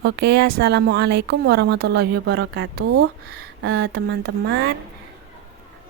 Oke, assalamualaikum warahmatullahi wabarakatuh. Teman-teman,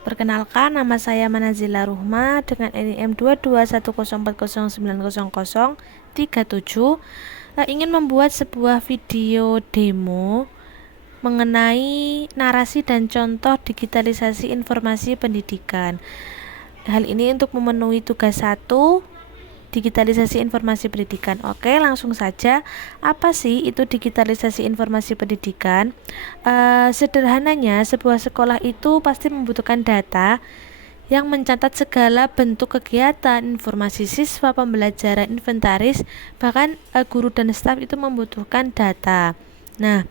perkenalkan nama saya Manazila Ruhma dengan NIM 22104090037. Ingin membuat sebuah video demo mengenai narasi dan contoh digitalisasi informasi pendidikan. Hal ini untuk memenuhi tugas 1, digitalisasi informasi pendidikan. Oke, langsung saja. Apa sih itu digitalisasi informasi pendidikan? Sederhananya, sebuah sekolah itu pasti membutuhkan data yang mencatat segala bentuk kegiatan, informasi siswa, pembelajaran, inventaris, bahkan guru dan staf itu membutuhkan data. Nah,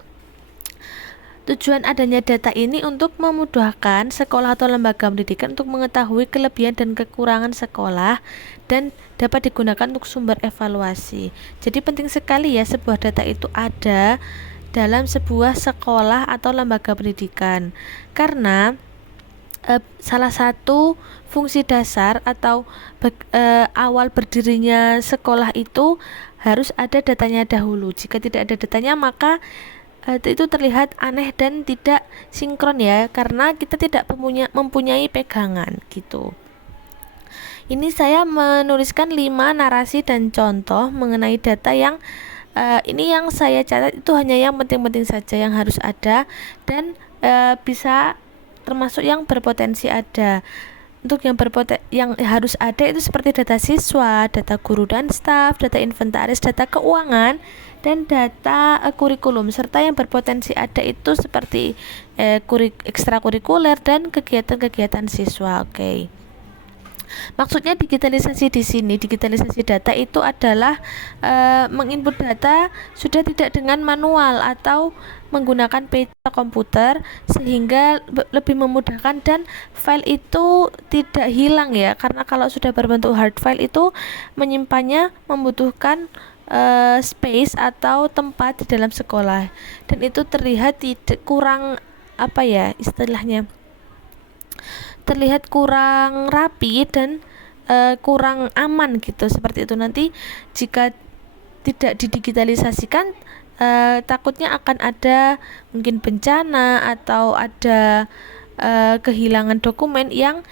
tujuan adanya data ini untuk memudahkan sekolah atau lembaga pendidikan untuk mengetahui kelebihan dan kekurangan sekolah dan dapat digunakan untuk sumber evaluasi. Jadi penting sekali ya sebuah data itu ada dalam sebuah sekolah atau lembaga pendidikan. Karena salah satu fungsi dasar atau awal berdirinya sekolah itu harus ada datanya dahulu. Jika tidak ada datanya, maka itu terlihat aneh dan tidak sinkron ya, karena kita tidak mempunyai pegangan gitu. Ini saya menuliskan 5 narasi dan contoh mengenai data yang ini yang saya catat itu hanya yang penting-penting saja yang harus ada dan bisa termasuk yang berpotensi ada. Untuk yang harus ada itu seperti data siswa, data guru dan staf, data inventaris, data keuangan, dan data kurikulum, serta yang berpotensi ada itu seperti ekstrakurikuler dan kegiatan-kegiatan siswa. Oke. Maksudnya digitalisasi di sini, digitalisasi data itu adalah menginput data sudah tidak dengan manual atau menggunakan PC komputer, sehingga lebih memudahkan dan file itu tidak hilang ya, karena kalau sudah berbentuk hard file itu menyimpannya membutuhkan space atau tempat di dalam sekolah, dan itu terlihat tidak kurang apa ya istilahnya, terlihat kurang rapi dan kurang aman gitu, seperti itu. Nanti jika tidak didigitalisasikan, takutnya akan ada mungkin bencana atau ada kehilangan dokumen yang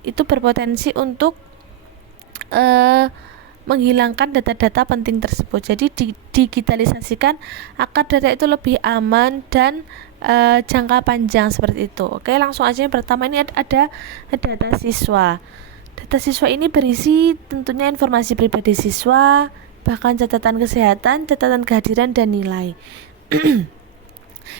itu berpotensi untuk menghilangkan data-data penting tersebut. Jadi digitalisasikan agar data itu lebih aman dan jangka panjang seperti itu. Oke, langsung aja yang pertama ini ada data siswa. Data siswa ini berisi tentunya informasi pribadi siswa, bahkan catatan kesehatan, catatan kehadiran, dan nilai.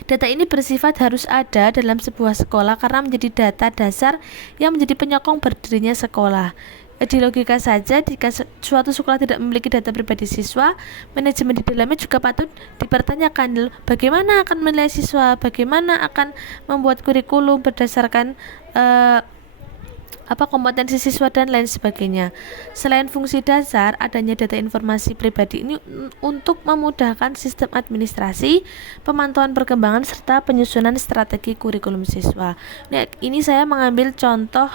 Data ini bersifat harus ada dalam sebuah sekolah karena menjadi data dasar yang menjadi penyokong berdirinya sekolah. Di logika saja, jika suatu sekolah tidak memiliki data pribadi siswa, manajemen di dalamnya juga patut dipertanyakan, bagaimana akan menilai siswa, bagaimana akan membuat kurikulum berdasarkan kompetensi siswa dan lain sebagainya. Selain fungsi dasar, adanya data informasi pribadi ini untuk memudahkan sistem administrasi, pemantauan perkembangan, serta penyusunan strategi kurikulum siswa. Nah, ini saya mengambil contoh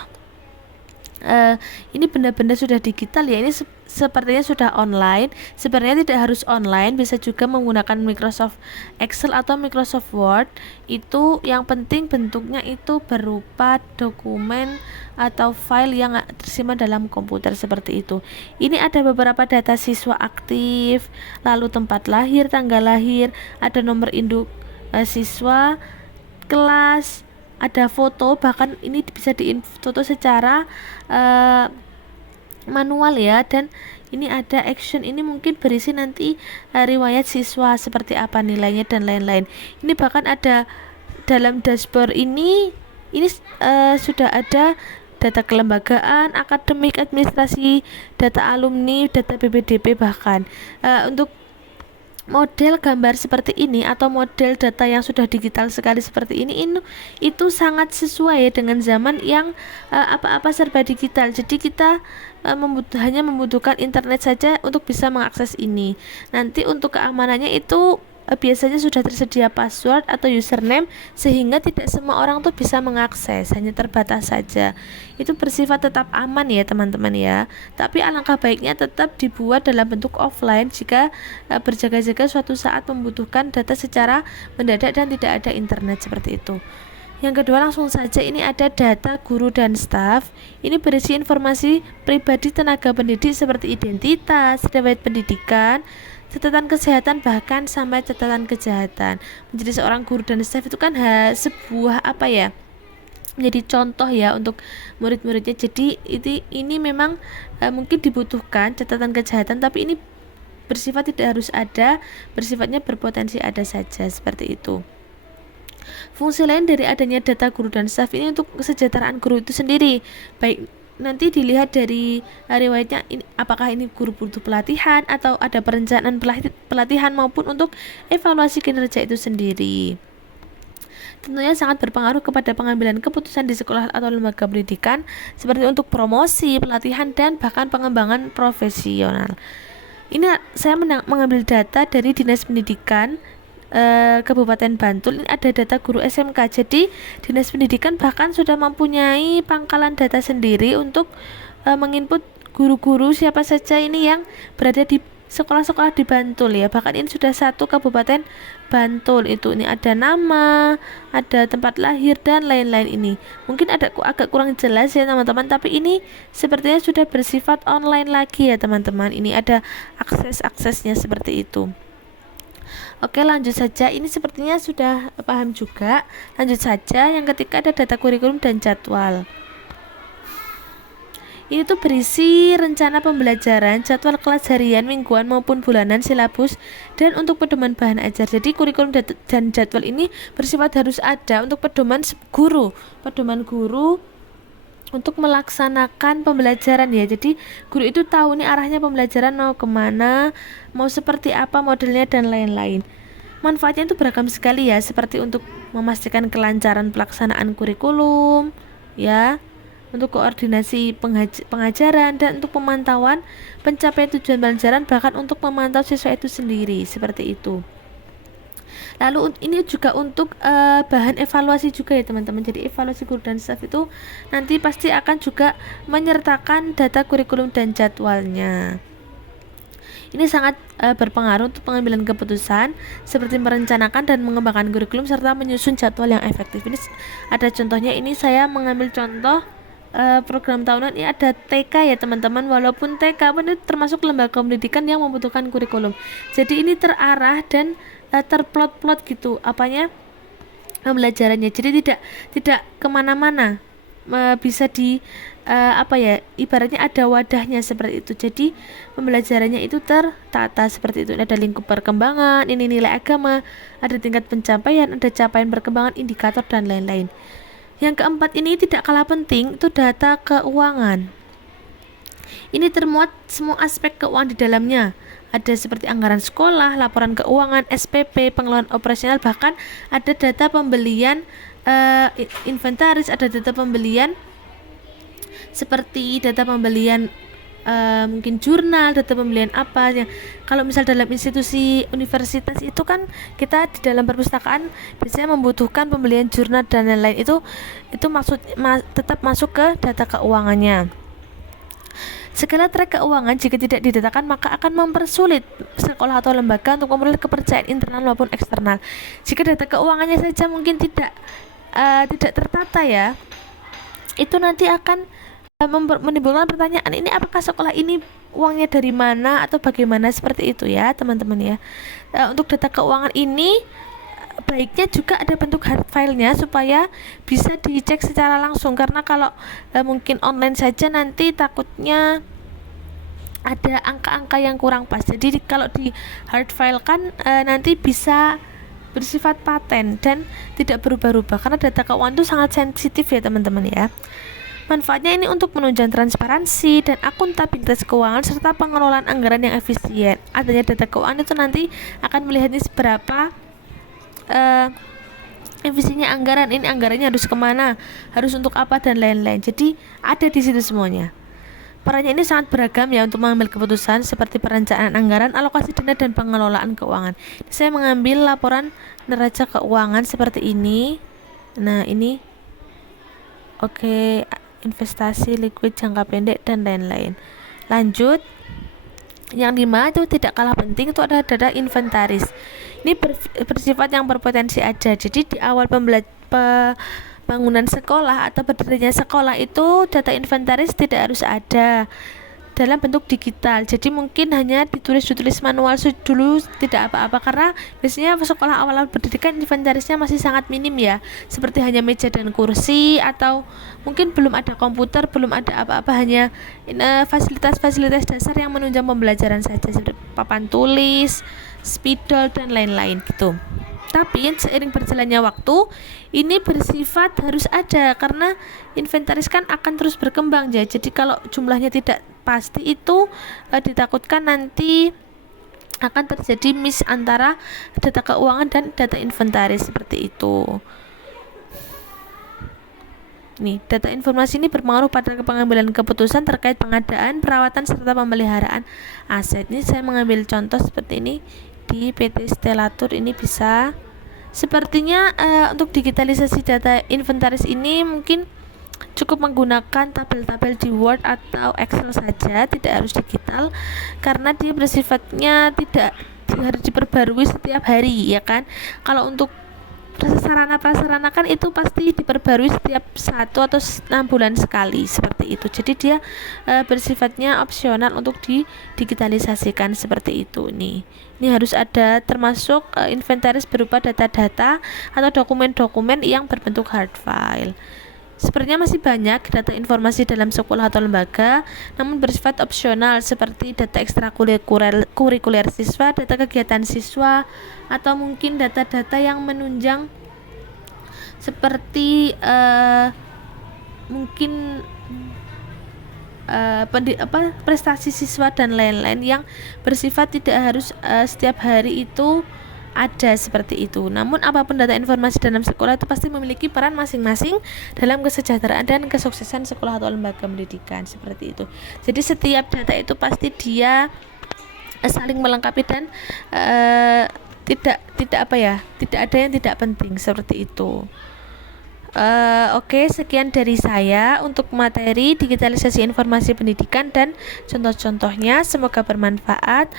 ini benda-benda sudah digital ya, ini sepertinya sudah online. Sebenarnya tidak harus online, bisa juga menggunakan Microsoft Excel atau Microsoft Word. Itu yang penting bentuknya itu berupa dokumen atau file yang tersimpan dalam komputer seperti itu. Ini ada beberapa data siswa aktif, lalu tempat lahir, tanggal lahir, ada nomor induk siswa, kelas, ada foto, bahkan ini bisa difoto secara manual ya, dan ini ada action, ini mungkin berisi nanti riwayat siswa seperti apa nilainya dan lain-lain. Ini bahkan ada dalam dashboard ini sudah ada data kelembagaan, akademik, administrasi, data alumni, data PPDB, bahkan untuk model gambar seperti ini atau model data yang sudah digital sekali seperti ini itu sangat sesuai dengan zaman yang apa-apa serba digital. Jadi kita hanya membutuhkan internet saja untuk bisa mengakses ini. Nanti untuk keamanannya itu biasanya sudah tersedia password atau username sehingga tidak semua orang tuh bisa mengakses, hanya terbatas saja. Itu bersifat tetap aman ya teman-teman ya. Tapi alangkah baiknya tetap dibuat dalam bentuk offline jika berjaga-jaga suatu saat membutuhkan data secara mendadak dan tidak ada internet seperti itu. Yang kedua, langsung saja ini ada data guru dan staf. Ini berisi informasi pribadi tenaga pendidik seperti identitas, riwayat pendidikan, catatan kesehatan, bahkan sampai catatan kejahatan. Menjadi seorang guru dan staf itu kan sebuah menjadi contoh ya untuk murid-muridnya. Jadi ini memang mungkin dibutuhkan catatan kejahatan, tapi ini bersifat tidak harus ada, bersifatnya berpotensi ada saja seperti itu. Fungsi lain dari adanya data guru dan staf ini untuk kesejahteraan guru itu sendiri. Baik nanti dilihat dari riwayatnya apakah ini guru butuh pelatihan atau ada perencanaan pelatihan maupun untuk evaluasi kinerja itu sendiri. Tentunya sangat berpengaruh kepada pengambilan keputusan di sekolah atau lembaga pendidikan seperti untuk promosi, pelatihan, dan bahkan pengembangan profesional. Ini saya mengambil data dari Dinas Pendidikan Kabupaten Bantul. Ini ada data guru SMK. Jadi Dinas Pendidikan bahkan sudah mempunyai pangkalan data sendiri untuk menginput guru-guru siapa saja ini yang berada di sekolah-sekolah di Bantul ya. Bahkan ini sudah satu Kabupaten Bantul itu. Ini ada nama, ada tempat lahir dan lain-lain ini. Mungkin agak kurang jelas ya teman-teman, tapi ini sepertinya sudah bersifat online lagi ya teman-teman. Ini ada akses-aksesnya seperti itu. Oke, lanjut saja. Ini sepertinya sudah paham juga. Lanjut saja. Yang ketiga ada data kurikulum dan jadwal. Ini tuh berisi rencana pembelajaran, jadwal kelas harian, mingguan maupun bulanan, silabus, dan untuk pedoman bahan ajar. Jadi kurikulum dan jadwal ini bersifat harus ada untuk pedoman guru untuk melaksanakan pembelajaran ya. Jadi guru itu tahu nih arahnya pembelajaran mau kemana, mau seperti apa modelnya dan lain-lain. Manfaatnya itu beragam sekali ya, seperti untuk memastikan kelancaran pelaksanaan kurikulum ya, untuk koordinasi pengajaran, dan untuk pemantauan pencapaian tujuan pelajaran, bahkan untuk memantau siswa itu sendiri seperti itu. Lalu ini juga untuk bahan evaluasi juga ya teman-teman. Jadi evaluasi guru dan staf itu nanti pasti akan juga menyertakan data kurikulum dan jadwalnya. Ini sangat berpengaruh untuk pengambilan keputusan seperti merencanakan dan mengembangkan kurikulum serta menyusun jadwal yang efektif. Ini ada contohnya. Ini saya mengambil contoh program tahunan. Ini ada TK ya teman-teman. Walaupun TK ini termasuk lembaga pendidikan yang membutuhkan kurikulum. Jadi ini terarah dan terplot-plot gitu pembelajarannya. Jadi tidak kemana-mana, bisa di ibaratnya ada wadahnya seperti itu. Jadi pembelajarannya itu tertata seperti itu. Ada lingkup perkembangan, ini nilai agama, ada tingkat pencapaian, ada capaian perkembangan, indikator, dan lain-lain. Yang keempat ini tidak kalah penting, itu data keuangan. Ini termuat semua aspek keuangan di dalamnya. Ada seperti anggaran sekolah, laporan keuangan, SPP, pengelolaan operasional, bahkan ada data pembelian inventaris, ada data pembelian seperti data pembelian mungkin jurnal, data pembelian apa yang kalau misal dalam institusi universitas itu kan kita di dalam perpustakaan biasanya membutuhkan pembelian jurnal dan lain-lain. Itu tetap masuk ke data keuangannya. Segala track keuangan jika tidak didatakan maka akan mempersulit sekolah atau lembaga untuk memperoleh kepercayaan internal maupun eksternal. Jika data keuangannya saja mungkin tidak tertata ya, itu nanti akan menimbulkan pertanyaan, ini apakah sekolah ini uangnya dari mana atau bagaimana, seperti itu ya teman-teman ya. Untuk data keuangan ini baiknya juga ada bentuk hard filenya supaya bisa dicek secara langsung, karena kalau mungkin online saja nanti takutnya ada angka-angka yang kurang pas. Jadi kalau di hard file kan nanti bisa bersifat paten dan tidak berubah-ubah, karena data keuangan itu sangat sensitif ya teman-teman ya. Manfaatnya ini untuk menunjang transparansi dan akuntabilitas keuangan serta pengelolaan anggaran yang efisien. Adanya data keuangan itu nanti akan melihat ini seberapa efisiennya anggaran, ini anggarannya harus kemana, harus untuk apa, dan lain-lain. Jadi ada di situ semuanya. Perannya ini sangat beragam ya untuk mengambil keputusan seperti perencanaan anggaran, alokasi dana, dan pengelolaan keuangan. Saya mengambil laporan neraca keuangan seperti ini. Nah, ini oke, investasi, liquid, jangka pendek, dan lain-lain. Lanjut, yang 5 itu tidak kalah penting, itu adalah data inventaris. Ini bersifat yang berpotensi aja. Jadi di awal bangunan sekolah atau berdirinya sekolah itu data inventaris tidak harus ada dalam bentuk digital. Jadi mungkin hanya ditulis manual dulu, tidak apa-apa, karena biasanya sekolah awal pendidikan inventarisnya masih sangat minim ya, seperti hanya meja dan kursi, atau mungkin belum ada komputer, belum ada apa-apa, hanya fasilitas-fasilitas dasar yang menunjang pembelajaran saja seperti papan tulis, spidol, dan lain-lain gitu. Tapi seiring berjalannya waktu, ini bersifat harus ada karena inventaris kan akan terus berkembang ya. Jadi kalau jumlahnya tidak pasti itu ditakutkan nanti akan terjadi miss antara data keuangan dan data inventaris seperti itu. Nih, data informasi ini berpengaruh pada pengambilan keputusan terkait pengadaan, perawatan, serta pemeliharaan aset. Ini saya mengambil contoh seperti ini di PT Stellatur. Ini bisa sepertinya untuk digitalisasi data inventaris ini mungkin cukup menggunakan tabel-tabel di Word atau Excel saja, tidak harus digital karena dia bersifatnya tidak harus diperbarui setiap hari ya kan. Kalau untuk sarana-prasarana kan itu pasti diperbarui setiap 1 atau 6 bulan sekali seperti itu. Jadi dia bersifatnya opsional untuk didigitalisasikan seperti itu nih. Ini harus ada termasuk inventaris berupa data-data atau dokumen-dokumen yang berbentuk hard file. Sepertinya masih banyak data informasi dalam sekolah atau lembaga, namun bersifat opsional seperti data ekstrakurikuler siswa, data kegiatan siswa, atau mungkin data-data yang menunjang seperti mungkin prestasi siswa dan lain-lain yang bersifat tidak harus setiap hari itu ada seperti itu. Namun apapun data informasi dalam sekolah itu pasti memiliki peran masing-masing dalam kesejahteraan dan kesuksesan sekolah atau lembaga pendidikan seperti itu. Jadi setiap data itu pasti dia saling melengkapi dan tidak ada yang tidak penting seperti itu. Oke, sekian dari saya untuk materi digitalisasi informasi pendidikan dan contoh-contohnya. Semoga bermanfaat.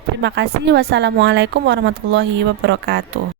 Terima kasih. Wassalamualaikum warahmatullahi wabarakatuh.